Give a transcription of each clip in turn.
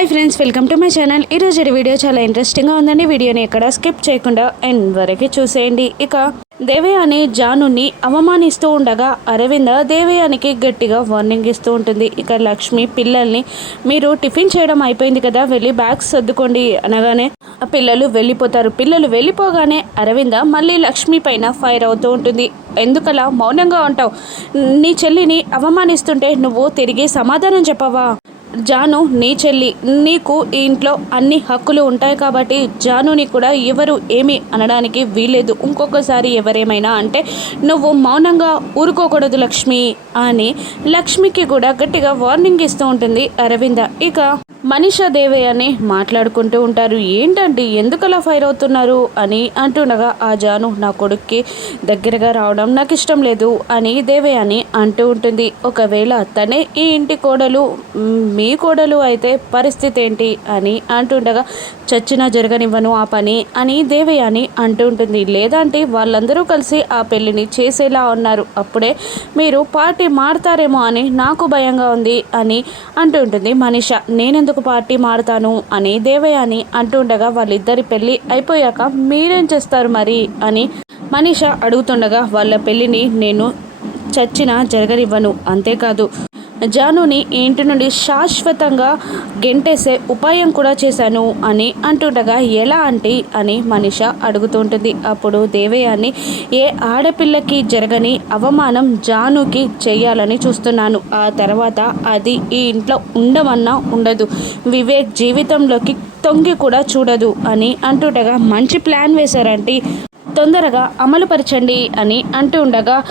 Hi friends welcome to my channel. ఈరోజు video చాలా ఇంట్రెస్టింగ్గా ఉందండి. వీడియోని ఎక్కడ స్కిప్ చేయకుండా ఎండ్ వరకు చూసేయండి. ఇక దేవయాని జానుని అవమానిస్తూ ఉండగా అరవింద దేవయానికి గట్టిగా వార్నింగ్ ఇస్తూ ఉంటుంది. ఇక లక్ష్మి పిల్లల్ని మీరు టిఫిన్ చేయడం అయిపోయింది కదా వెళ్ళి బ్యాగ్స్ సర్దుకోండి అనగానే ఆ పిల్లలు వెళ్ళిపోతారు. పిల్లలు వెళ్ళిపోగానే అరవింద మళ్ళీ లక్ష్మి పైన ఫైర్ అవుతూ ఉంటుంది. ఎందుకలా? మౌనంగా ఉంటావు. నీ చెల్లిని అవమానిస్తుంటే నువ్వు తిరిగి సమాధానం చెప్పవా? జాను నీ చెల్లి నీకు ఈ ఇంట్లో అన్ని హక్కులు ఉంటాయి కాబట్టి జానుని కూడా ఎవరు ఏమి అనడానికి వీలేదు ఇంకొకసారి ఎవరేమైనా అంటే నువ్వు మౌనంగా ఊరుకోకూడదు లక్ష్మి అని లక్ష్మికి కూడా గట్టిగా వార్నింగ్ ఇస్తూ ఉంటుంది అరవింద. ఇక మనీషా దేవే అని మాట్లాడుకుంటూ ఉంటారు. ఏంటండి? ఎందుకలా ఫైర్ అవుతున్నారు? అని అంటుండగా ఆ జాను నా కొడుక్కి దగ్గరగా రావడం నాకు ఇష్టం లేదు అని దేవే అని అంటూ ఉంటుంది. ఒకవేళ తనే ఈ ఇంటి కోడలు మీ కోడలు అయితే పరిస్థితి ఏంటి అని అంటుండగా చచ్చినా జరగనివ్వను ఆ పని అని దేవయ్య అని అంటూ ఉంటుంది. లేదంటే వాళ్ళందరూ కలిసి ఆ పెళ్ళిని చేసేలా ఉన్నారు. అప్పుడే మీరు పార్టీ మారుతారేమో అని నాకు భయంగా ఉంది అని అంటూ ఉంటుంది మనీష. నేనెందుకు పార్టీ మారుతాను అని దేవయ్య అని అంటుండగా వాళ్ళిద్దరి పెళ్ళి అయిపోయాక మీరేం చేస్తారు మరి అని మనీష అడుగుతుండగా వాళ్ళ పెళ్ళిని నేను చచ్చినా జరగనివ్వను అంతేకాదు జానుని ఈ ఇంటి నుండి శాశ్వతంగా గెంటేసే ఉపాయం కూడా చేశాను అని అంటుండగా ఎలా అంటే? అని మనిష అడుగుతుంటుంది. అప్పుడు దేవయాన్ని ఏ ఆడపిల్లకి జరగని అవమానం జానుకి చేయాలని చూస్తున్నాను. ఆ తర్వాత అది ఈ ఇంట్లో ఉండమన్నా ఉండదు. వివేక్ జీవితంలోకి తొంగి కూడా చూడదు అని అంటుండగా మంచి ప్లాన్ వేశారంటే. తొందరగా అమలుపరచండి అని అంటూ ఉండగా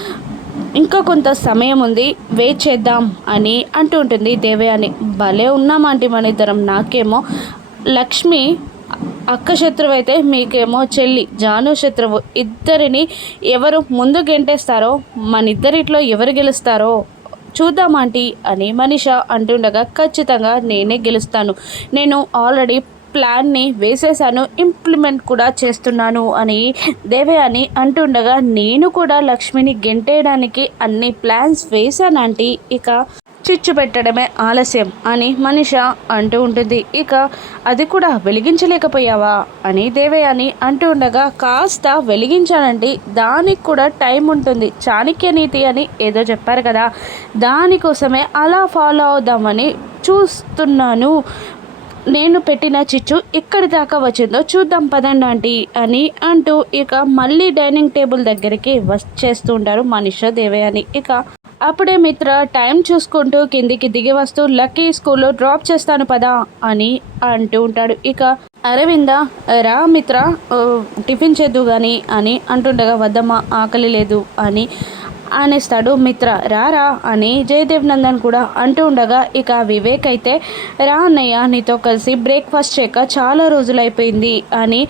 ఇంకా కొంత సమయం ఉంది వెయిట్ చేద్దాం అని అంటూ ఉంటుంది దేవయాని. భలే ఉన్నామంటే మన ఇద్దరం నాకేమో లక్ష్మి అక్క శత్రువు అయితే మీకేమో చెల్లి జాను శత్రువు ఇద్దరిని ఎవరు ముందు గెంటేస్తారో మన ఇద్దరిట్లో ఎవరు గెలుస్తారో చూద్దాం ఆంటీ అని మనిష అంటుండగా ఖచ్చితంగా నేనే గెలుస్తాను. నేను ఆల్రెడీ ప్లాన్ని వేసేసాను ఇంప్లిమెంట్ కూడా చేస్తున్నాను అని దేవయాని అంటుండగా నేను కూడా లక్ష్మిని గెంటేయడానికి అన్ని ప్లాన్స్ వేశానంటే ఇక చిచ్చు పెట్టడమే ఆలస్యం అని మనిష అంటూ ఉంటుంది. ఇక అది కూడా వెలిగించలేకపోయావా అని దేవయాని అంటూ ఉండగా కాస్త వెలిగించానండి దానికి కూడా టైం ఉంటుంది. చాణక్య నీతి అని ఏదో చెప్పారు కదా. దానికోసమే అలా ఫాలో అవుదామని చూస్తున్నాను. నేను పెట్టిన చిచ్చు ఇక్కడి దాకా వచ్చిందో చూద్దాం పదండి ఆంటీ అని అంటూ ఇక మళ్ళీ డైనింగ్ టేబుల్ దగ్గరికి వచ్చేస్తూ ఉంటారు మనిష అని ఇక అప్పుడే మిత్ర టైం చూసుకుంటూ కిందికి దిగి వస్తూ లక్కీ స్కూల్లో డ్రాప్ చేస్తాను పదా అని అంటూ ఉంటాడు. ఇక అరవింద రా మిత్ర టిఫిన్ చేద్దు కానీ అని అంటుండగా వద్దమ్మా ఆకలి లేదు అని అనేస్తాడు మిత్ర రారా అని జయదేవ్ నందన్ కూడా అంటూ ఉండగా ఇక వివేక్ అయితే రా అన్నయ్య నీతో కలిసి బ్రేక్ఫాస్ట్ చేయక చాలా రోజులైపోయింది అని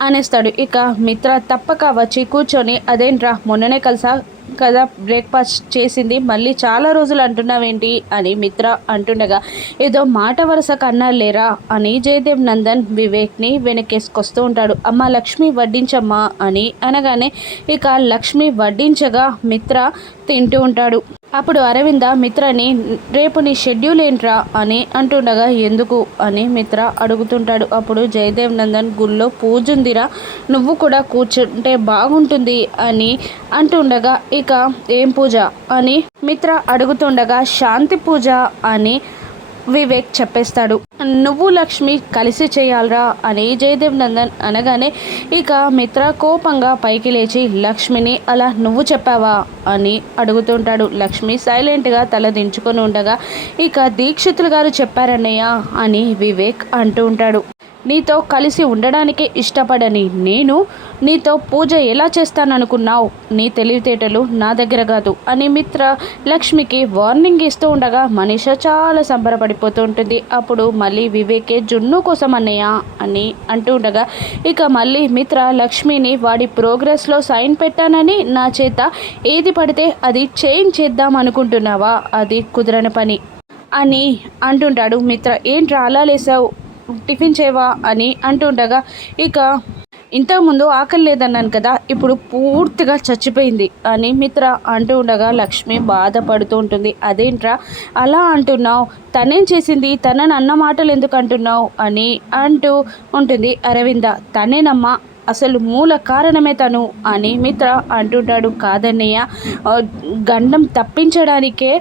అనేస్తాడు. ఇక మిత్ర తప్పక వచ్చి కూర్చొని అదేంట్రా మొన్ననే కలిసా? కదా బ్రేక్ఫాస్ట్ చేసింది. మళ్ళీ చాలా రోజులు అంటున్నావేంటి అని మిత్ర అంటుండగా ఏదో మాట వరుస కన్నా లేరా? అని జయదేవ్ నందన్ వివేక్ని వెనకేసుకొస్తూ ఉంటాడు. అమ్మ లక్ష్మి వడ్డించమ్మా అని అనగానే ఇక లక్ష్మి వడ్డించగా మిత్ర తింటూ ఉంటాడు. అప్పుడు అరవింద మిత్రని రేపు నీ షెడ్యూల్ ఏంట్రా? అని అంటుండగా ఎందుకు? అని మిత్ర అడుగుతుంటాడు. అప్పుడు జయదేవ్ నందన్ గుళ్ళో పూజ ఉందిరా నువ్వు కూడా కూర్చుంటే బాగుంటుంది అని అంటుండగా ఇక ఏం పూజ? అని మిత్ర అడుగుతుండగా శాంతి పూజ అని వివేక్ చెప్పేస్తాడు. నువ్వు లక్ష్మి కలిసి చేయాలరా అని జయదేవ్ నందన్ అనగానే ఇక మిత్ర కోపంగా పైకి లేచి లక్ష్మిని అలా నువ్వు చెప్పావా? అని అడుగుతుంటాడు. లక్ష్మి సైలెంట్గా తల దించుకొని ఉండగా ఇక దీక్షితులు గారు చెప్పారన్నయ్య అని వివేక్ అంటూ ఉంటాడు. నీతో కలిసి ఉండడానికే ఇష్టపడని నేను నీతో పూజ ఎలా చేస్తాననుకున్నావు? నీ తెలివితేటలు నా దగ్గర కాదు. అని మిత్ర లక్ష్మికి వార్నింగ్ ఇస్తూ ఉండగా మనిష చాలా సంబరపడిపోతూ ఉంటుంది అప్పుడు మళ్ళీ వివేకే జున్ను కోసం అన్నయ్య అని అంటూ ఉండగా ఇక మళ్ళీ మిత్ర లక్ష్మిని వాడి ప్రోగ్రెస్లో సైన్ పెట్టానని నా చేత ఏది పడితే అది చేంజ్ చేద్దాం అనుకుంటున్నావా? అది కుదరని పని అని అంటుంటాడు మిత్ర. ఏంట్రా అలా లేసావు? టిఫిన్ చేయవా అని అంటుండగా ఇక ఇంతకుముందు ఆకలి లేదన్నాను కదా ఇప్పుడు పూర్తిగా చచ్చిపోయింది అని మిత్ర అంటూ ఉండగా లక్ష్మి బాధపడుతూ ఉంటుంది. అదేంట్రా? అలా అంటున్నావు. తనేం చేసింది? తనని అన్న మాటలు ఎందుకు అంటున్నావు? అని అంటూ ఉంటుంది అరవింద. తనేనమ్మా అసలు మూల కారణమే తను అని మిత్ర అంటుంటాడు. కాదన్నయ్య గండం తప్పించడానికే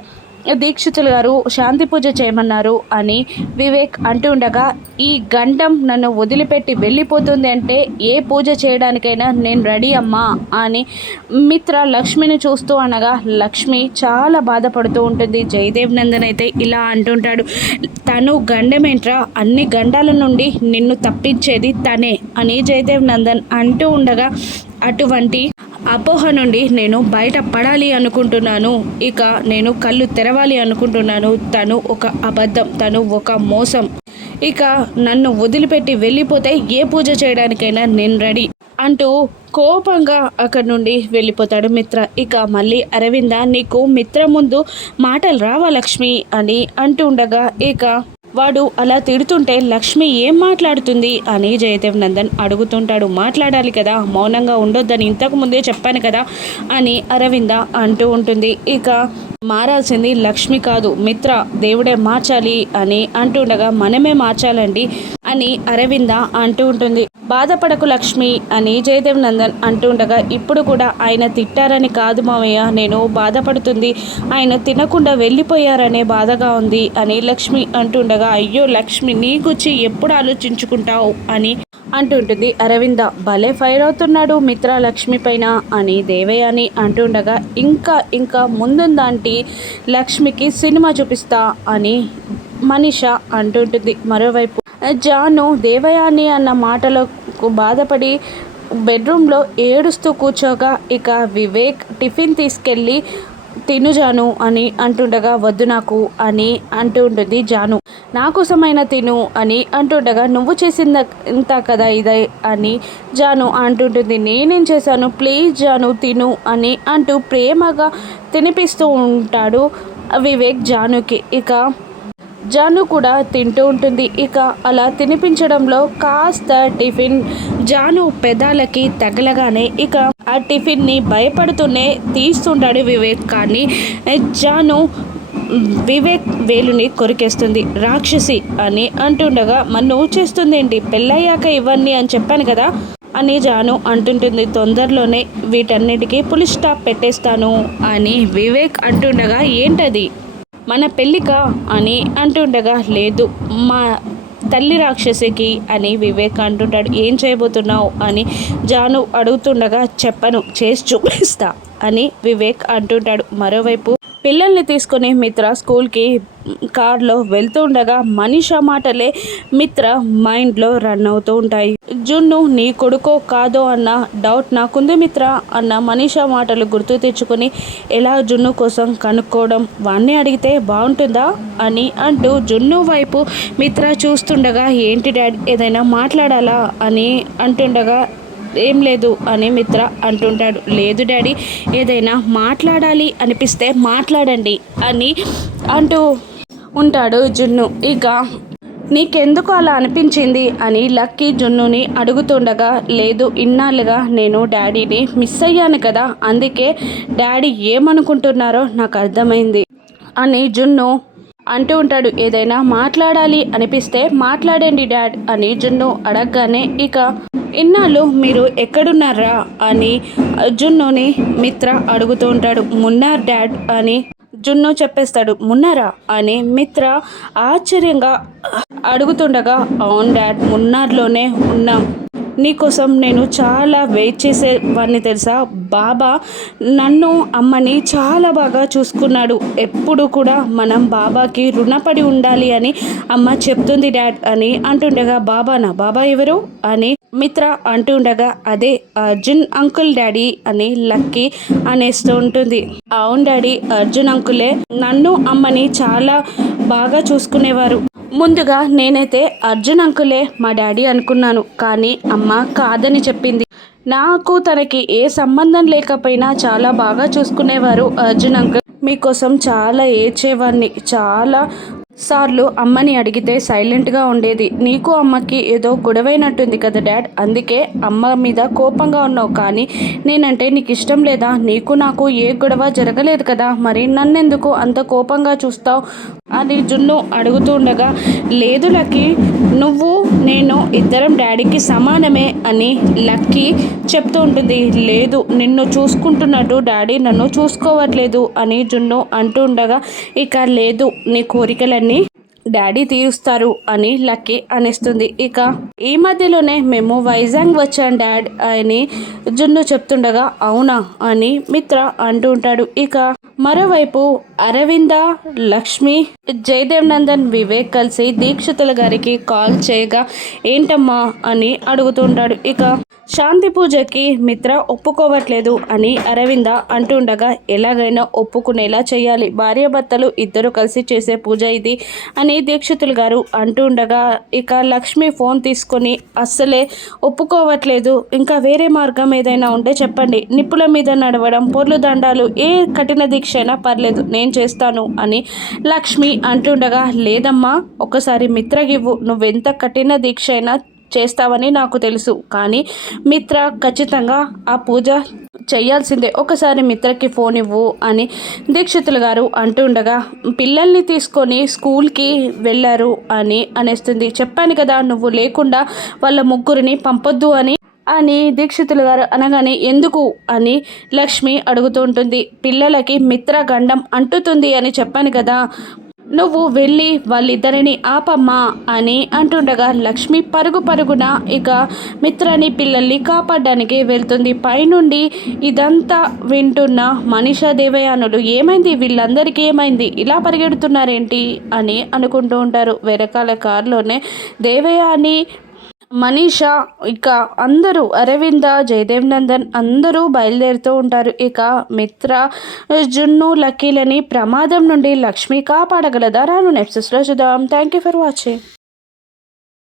దీక్షితులు గారు శాంతి పూజ చేయమన్నారు అని వివేక్ అంటూ ఉండగా ఈ గండం నన్ను వదిలిపెట్టి వెళ్ళిపోతుంది అంటే ఏ పూజ చేయడానికైనా నేను రెడీ అమ్మా అని మిత్ర లక్ష్మిని చూస్తూ అనగా లక్ష్మి చాలా బాధపడుతూ ఉంటుంది. జయదేవ్ నందన్ అయితే ఇలా అంటుంటాడు తను గండమేంట్రా అన్ని గండాల నుండి నిన్ను తప్పించేది తనే అని జయదేవ్ నందన్ అంటూ ఉండగా అటువంటి అపోహ నుండి నేను బయట పడాలి అనుకుంటున్నాను. ఇక నేను కళ్ళు తెరవాలి అనుకుంటున్నాను. తను ఒక అబద్ధం తను ఒక మోసం. ఇక నన్ను వదిలిపెట్టి వెళ్ళిపోతే ఏ పూజ చేయడానికైనా నేను రెడీ అంటూ కోపంగా అక్కడి నుండి వెళ్ళిపోతాడు మిత్ర. ఇక మళ్ళీ అరవింద నీకు మిత్ర ముందు మాటలు రావా లక్ష్మి అని అంటూ ఉండగా ఇక వాడు అలా తిడుతుంటే లక్ష్మి ఏం మాట్లాడుతుంది? అని జయదేవ్ నందన్ అడుగుతుంటాడు. మాట్లాడాలి కదా మౌనంగా ఉండొద్దని ఇంతకు ముందే చెప్పాను కదా అని అరవింద అంటూ ఉంటుంది. ఇక మారాల్సింది లక్ష్మి కాదు మిత్ర. దేవుడే మార్చాలి అని అంటుండగా మనమే మార్చాలండి. అని అరవింద అంటూ ఉంటుంది. బాధపడకు లక్ష్మి అని జయదేవ్ నందన్ అంటుండగా ఇప్పుడు కూడా ఆయన తిట్టారని కాదు మావయ్య నేను బాధపడుతుంది. ఆయన తినకుండా వెళ్ళిపోయారనే బాధగా ఉంది అని లక్ష్మి అంటుండగా అయ్యో లక్ష్మి నీ గురించి ఎప్పుడు ఆలోచించుకుంటావు అని అంటుంటుంది అరవింద భలే ఫైర్ అవుతున్నాడు మిత్ర లక్ష్మి పైన అని దేవయ్య అని అంటుండగా ఇంకా ఇంకా ముందుందాంటి లక్ష్మికి సినిమా చూపిస్తా అని మనీష అంటుంటుంది మరోవైపు జాను దేవయాని అన్న మాటలకు బాధపడి బెడ్రూమ్లో ఏడుస్తూ కూర్చోగా ఇక వివేక్ టిఫిన్ తీసుకెళ్ళి తిను జాను అని అంటుండగా వద్దు నాకు అని అంటూ ఉంటుంది జాను. నా కోసమైన తిను అని అంటుండగా నువ్వు చేసింద ఇంత కదా ఇదే అని జాను అంటుంటుంది. నేనేం చేశాను? ప్లీజ్ జాను తిను అని అంటూ ప్రేమగా తినిపిస్తూ ఉంటాడు వివేక్ జానుకి. ఇక జాను కూడా తింటూ ఉంటుంది. ఇక అలా తినిపించడంలో కాస్త టిఫిన్ జాను పెదాలకి తగలగానే ఇక ఆ టిఫిన్ని భయపడుతూనే తీస్తుంటాడు వివేక్. కానీ జాను వివేక్ వేలుని కొరికేస్తుంది. రాక్షసి అని అంటుండగా మన్ను నువ్వు చేస్తుంది ఏంటి పెళ్ళయ్యాక ఇవన్నీ అని చెప్పాను కదా అని జాను అంటుంటుంది. తొందరలోనే వీటన్నిటికీ పులి స్టాప్ పెట్టేస్తాను అని వివేక్ అంటుండగా ఏంటది? మన పెళ్ళికా అని అంటుండగా లేదు మా తల్లి రాక్షసికి అని వివేక్ అంటుంటాడు. ఏం చేయబోతున్నావు? అని జాను అడుగుతుండగా చెప్పను చేసి చూపిస్తా అని వివేక్ అంటుంటాడు. మరోవైపు పిల్లల్ని తీసుకొని మిత్ర స్కూల్కి కార్లో వెళ్తూ ఉండగా మాటలే మిత్ర మైండ్లో రన్ అవుతూ ఉంటాయి. జున్ను నీ కొడుకో కాదో అన్న డౌట్ నాకుంది మిత్ర అన్న మనీషా మాటలు గుర్తు తెచ్చుకొని ఎలా జున్ను కోసం కనుక్కోవడం? వాణ్ణి అడిగితే బాగుంటుందా? అని అంటూ జున్ను వైపు మిత్ర చూస్తుండగా ఏంటి డాడీ ఏదైనా మాట్లాడాలా? అని అంటుండగా ఏం లేదు అని మిత్ర అంటుంటాడు. లేదు డాడీ ఏదైనా మాట్లాడాలి అనిపిస్తే మాట్లాడండి అని అంటూ ఉంటాడు జున్ను. ఇక నీకెందుకు అలా అనిపించింది? అని లక్కీ జున్నుని అడుగుతుండగా లేదు ఇన్నాళ్ళుగా నేను డాడీని మిస్ అయ్యాను కదా అందుకే డాడీ ఏమనుకుంటున్నారో నాకు అర్థమైంది. అని జున్ను అంటూ ఉంటాడు. ఏదైనా మాట్లాడాలి అనిపిస్తే మాట్లాడండి డాడ్ అని జున్ను అడగగానే ఇక ఇన్నాళ్ళు మీరు ఎక్కడున్నారా? అని జున్నుని మిత్ర అడుగుతూ ఉంటాడు. మున్నార్ డాడ్ అని జున్ను చెప్పేస్తాడు మున్నారా? అని మిత్ర ఆశ్చర్యంగా అడుగుతుండగా అవును డాడ్ మున్నార్లోనే ఉన్నాం. నీకోసం నేను చాలా వెయిట్ చేసేవాడిని తెలుసా? బాబా నన్ను అమ్మని చాలా బాగా చూసుకున్నాడు. ఎప్పుడు కూడా మనం బాబాకి రుణపడి ఉండాలి అని అమ్మ చెప్తుంది డాడ్ అని అంటుండగా బాబానా బాబా ఎవరు? అని మిత్ర అంటుండగా అదే అర్జున్ అంకుల్ డాడీ అని లక్కీ అనేస్తూ ఉంటుంది. అవును డాడీ అర్జున్ అంకులే. నన్ను అమ్మని చాలా బాగా చూసుకునేవారు. ముందుగా నేనైతే అర్జున్ అంకులే మా డాడీ అనుకున్నాను కానీ అమ్మ కాదని చెప్పింది. నాకు తనకి ఏ సంబంధం లేకపోయినా చాలా బాగా చూసుకునేవారు అర్జున్ అంకుల్. మీకోసం చాలా ఏడ్చేవాడిని చాలా సార్లు అమ్మని అడిగితే సైలెంట్గా ఉండేది. నీకు అమ్మకి ఏదో గొడవైనట్టుంది కదా డాడ్. అందుకే అమ్మ మీద కోపంగా ఉన్నావు. కానీ నేనంటే నీకు ఇష్టం లేదా? నీకు నాకు ఏ గొడవ జరగలేదు కదా? మరి నన్నెందుకు అంత కోపంగా చూస్తావు? అని జున్ను అడుగుతూ ఉండగా లేదు లక్కీ నువ్వు నేను ఇద్దరం డాడీకి సమానమే అని లక్కీ చెప్తూ ఉంటుంది. లేదు నిన్ను చూసుకుంటున్నట్టు డాడీ నన్ను చూసుకోవట్లేదు అని జున్ను అంటూ ఉండగా ఇక లేదు నీ కోరికలన్నీ డాడీ తీరుస్తారు అని లక్కీ అనిస్తుంది. ఇక ఈ మధ్యలోనే మేము వైజాగ్ వచ్చాం డాడ్ అని జున్ను చెప్తుండగా అవునా అని మిత్ర అంటూ ఉంటాడు. ఇక మరోవైపు అరవింద లక్ష్మి జయదేవ్ నందన్ వివేక్ కలిసి దీక్షితుల గారికి కాల్ చేయగా ఏంటమ్మా? అని అడుగుతుంటాడు ఇక శాంతి పూజకి మిత్ర ఒప్పుకోవట్లేదు అని అరవింద అంటుండగా ఎలాగైనా ఒప్పుకునేలా చేయాలి. భార్యాభర్తలు ఇద్దరు కలిసి చేసే పూజ ఇది అని దీక్షితులు గారు అంటుండగా ఇక లక్ష్మి ఫోన్ తీసుకొని అస్సలే ఒప్పుకోవట్లేదు. ఇంకా వేరే మార్గం ఏదైనా ఉంటే చెప్పండి. నిప్పుల మీద నడవడం పొర్లు దండాలు ఏ కఠిన దీక్ష అయినా పర్లేదు నేను చేస్తాను అని లక్ష్మి అంటుండగా లేదమ్మా ఒకసారి మిత్రగివ్వు. నువ్వెంత కఠిన దీక్ష అయినా చేస్తావని నాకు తెలుసు. కానీ మిత్ర ఖచ్చితంగా ఆ పూజ చేయాల్సిందే. ఒకసారి మిత్రకి ఫోన్ ఇవ్వు అని దీక్షితులు గారు అంటుండగా పిల్లల్ని తీసుకొని స్కూల్కి వెళ్ళారు అని అనేస్తుంది. చెప్పాను కదా నువ్వు లేకుండా వాళ్ళ ముగ్గురిని పంపొద్దు అని. అని దీక్షితులు గారు అనగానే ఎందుకు అని లక్ష్మి అడుగుతూ ఉంటుంది. పిల్లలకి మిత్ర గండం అంటుతుంది అని చెప్పాను కదా నువ్వు వెళ్ళి వాళ్ళిద్దరిని ఆపమ్మా అని అంటుండగా లక్ష్మి పరుగు పరుగున ఇక మిత్రని పిల్లల్ని కాపాడడానికి వెళ్తుంది. పైనుండి ఇదంతా వింటున్న మనిషా దేవయానులు ఏమైంది? వీళ్ళందరికీ ఏమైంది? ఇలా పరిగెడుతున్నారేంటి? అని అనుకుంటూ ఉంటారు. వెనకాల కారులోనే దేవయాని మనీషా ఇక అందరూ అరవింద జయదేవ్ నందన్ అందరూ బయలుదేరుతూ ఉంటారు. ఇక మిత్ర జున్ను లక్కీలని ప్రమాదం నుండి లక్ష్మి కాపాడగలదా? రాను నెప్సెస్లో చూద్దాం. Thank you for watching